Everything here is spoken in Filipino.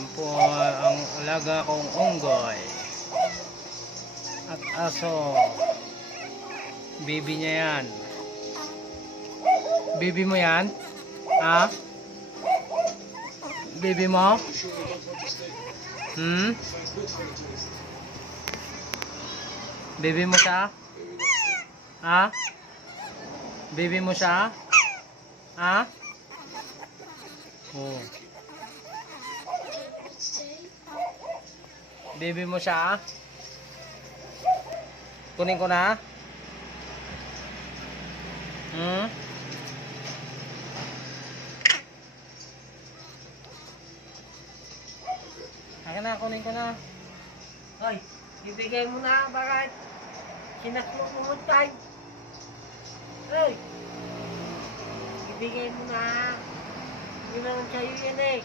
Yan po ang alaga kong unggoy at aso. Baby niya yan. Baby mo yan? Ha? Baby mo? Baby mo siya? Ha? Baby mo siya? Ha? Oh. Baby mo siya? Kunin ko na? Akin na, kunin ko na. Hoy, ibigay mo na, bakit? Sinaklong mo tayo. Hoy, ibigay mo na. Hindi naman sa'yo yan eh.